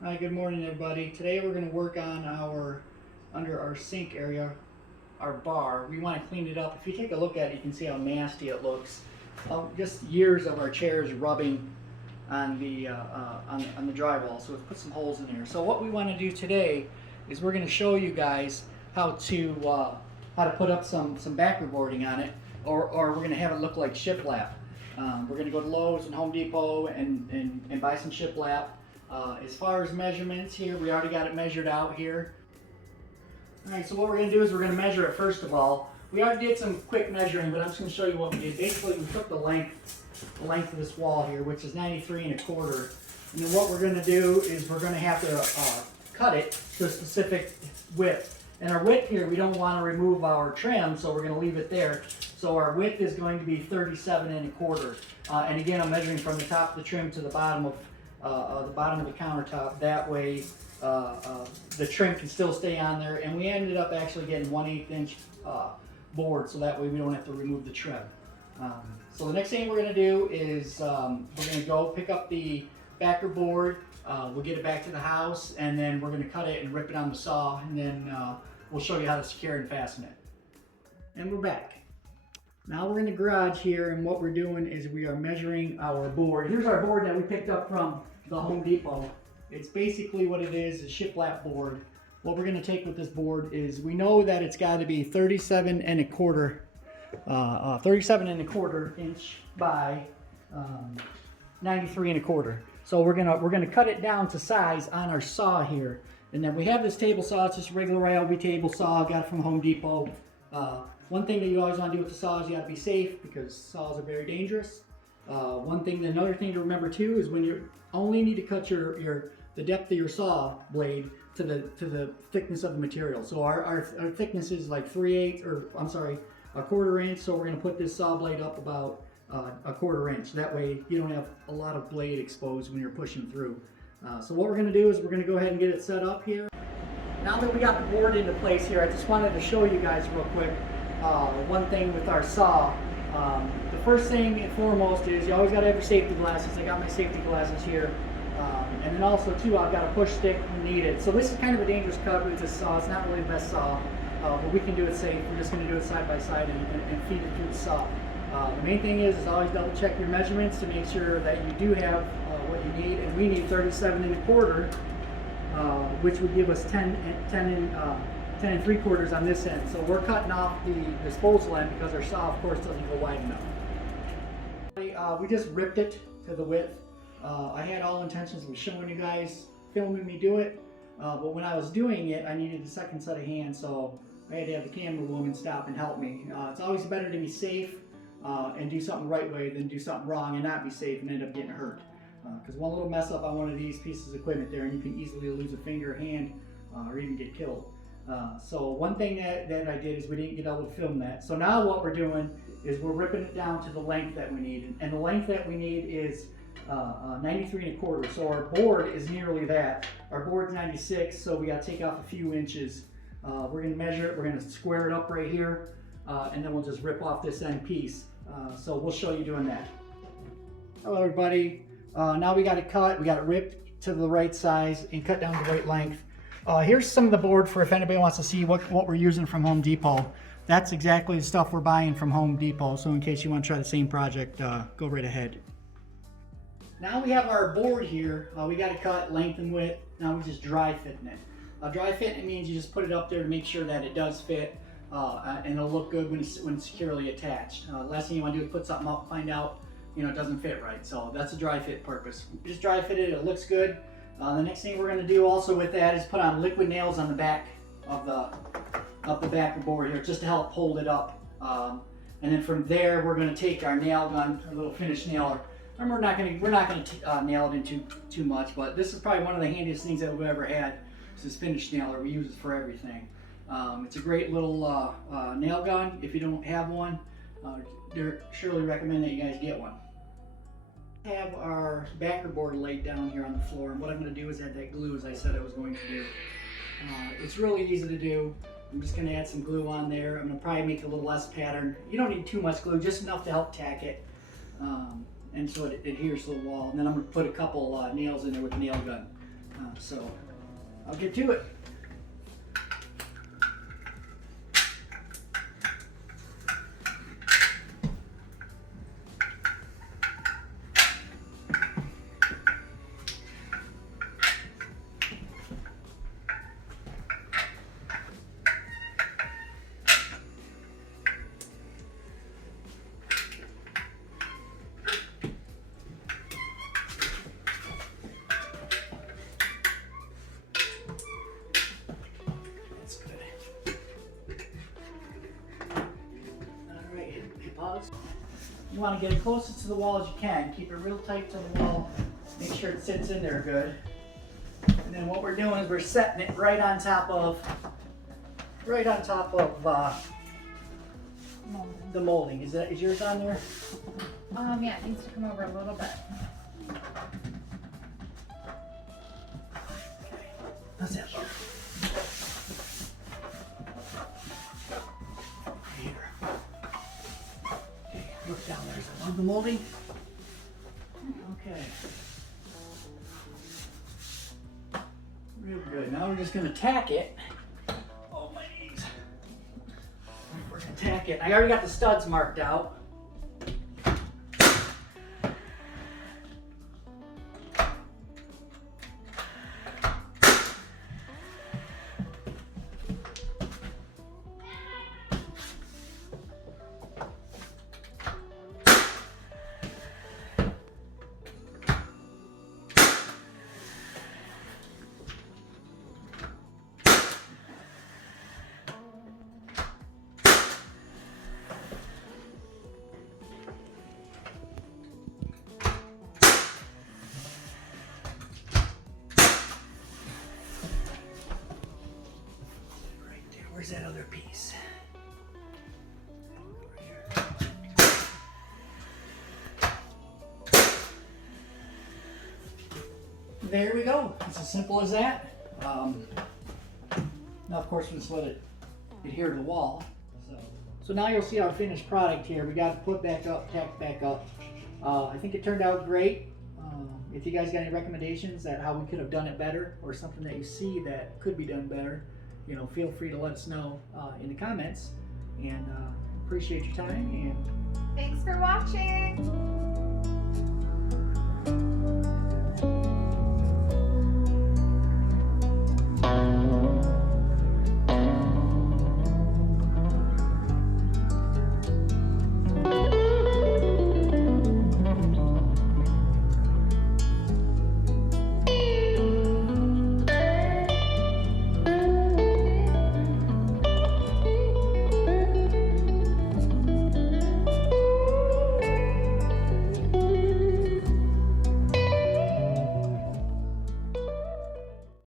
Hi, good morning everybody. Today we're going to work on under our sink area, our bar. We want to clean it up. If you take a look at it, you can see how nasty it looks. Just years of our chairs rubbing on the drywall. So let's put some holes in there. So what we want to do today is we're going to show you guys how to put up some backer boarding on it, or we're going to have it look like shiplap. We're going to go to Lowe's and Home Depot and buy some shiplap. As far as measurements here, we already got it measured out here. Alright, so what we're going to do is we're going to measure it first of all. We already did some quick measuring, but I'm just going to show you what we did. Basically, we took the length of this wall here, which is 93 1/4. And then what we're going to do is we're going to have to cut it to a specific width. And our width here, we don't want to remove our trim, so we're going to leave it there. So our width is going to be 37 1/4. And again, I'm measuring from the top of the trim to the bottom of the countertop. That way the trim can still stay on there, and we ended up actually getting 1/8 inch board, so that way we don't have to remove the trim. So the next thing we're going to do is we're going to go pick up the backer board. We'll get it back to the house, and then we're going to cut it and rip it on the saw, and then we'll show you how to secure and fasten it. And we're back. Now we're in the garage here, and what we're doing is we are measuring our board. Here's our board that we picked up from the Home Depot. It's basically what it is, a shiplap board. What we're going to take with this board is, we know that it's got to be 37 1/4 inch by 93 1/4. So we're gonna cut it down to size on our saw here. And then we have this table saw. It's just a regular Ryobi table saw. Got it from Home Depot. One thing that you always want to do with the saw is you got to be safe, because saws are very dangerous. Another thing to remember too is when you only need to cut the depth of your saw blade to the thickness of the material. So our thickness is like 3/8, or I'm sorry, 1/4 inch. So we're going to put this saw blade up about 1/4 inch. That way you don't have a lot of blade exposed when you're pushing through. So what we're going to do is we're going to go ahead and get it set up here. Now that we got the board into place here, I just wanted to show you guys real quick one thing with our saw. The first thing and foremost is you always got to have your safety glasses. I got my safety glasses here. And then also too, I've got a push stick when needed. So this is kind of a dangerous cut with this saw. It's not really the best saw, but we can do it safe. We're just going to do it side by side and feed it through the saw. The main thing is always double check your measurements to make sure that you do have what you need. And we need 37 1/4, which would give us 10 3/4 on this end. So we're cutting off the disposal end because our saw, of course, doesn't go wide enough. We just ripped it to the width. I had all intentions of showing you guys, filming me do it, but when I was doing it, I needed a second set of hands, so I had to have the camera woman stop and help me. It's always better to be safe and do something the right way than do something wrong and not be safe and end up getting hurt. Because one little mess up on one of these pieces of equipment there, and you can easily lose a finger, hand, or even get killed. So one thing that I did is we didn't get able to film that. So now what we're doing is we're ripping it down to the length that we need. And the length that we need is 93 1/4. So our board is nearly that. Our board's 96, so we got to take off a few inches. We're going to measure it. We're going to square it up right here, and then we'll just rip off this end piece. So we'll show you doing that. Hello everybody. Now we got it cut. We got it ripped to the right size and cut down the right length. Here's some of the board for if anybody wants to see what we're using from Home Depot. That's exactly the stuff we're buying from Home Depot. So in case you want to try the same project, go right ahead. Now we have our board here. We got it cut length and width. Now we're just dry fitting it. Dry fitting means you just put it up there to make sure that it does fit, and it'll look good when it's securely attached. Last thing you want to do is put something up, find out it doesn't fit right. So that's a dry fit purpose. We just dry fit it. It looks good. The next thing we're going to do also with that is put on liquid nails on the back of the backer board here, just to help hold it up. And then from there, we're going to take our nail gun, our little finish nailer. And we're not going to nail it in too much, but this is probably one of the handiest things that we've ever had. Is this finish nailer. We use it for everything. It's a great little nail gun. If you don't have one, surely recommend that you guys get one. Have our backer board laid down here on the floor, and what I'm going to do is add that glue as I said I was going to do. It's really easy to do. I'm just going to add some glue on there. I'm going to probably make it a little less pattern. You don't need too much glue, just enough to help tack it, and so it adheres to the wall. And then I'm going to put a couple nails in there with the nail gun. So I'll get to it. You want to get it closest to the wall as you can. Keep it real tight to the wall. Make sure it sits in there good. And then what we're doing is we're setting it right on top of the molding. Is yours on there? Yeah, it needs to come over a little bit. How's that look? Look down there. Is it on the molding? Okay. Real good. Now we're just going to tack it. Oh, my knees. We're going to tack it. I already got the studs marked out. Where's that other piece? There we go. It's as simple as that. Now, of course, we just let it adhere to the wall. So now you'll see our finished product here. We got it put back up, tacked back up. I think it turned out great. If you guys got any recommendations that how we could have done it better, or something that you see that could be done better, you know, feel free to let us know in the comments. And appreciate your time. And thanks for watching.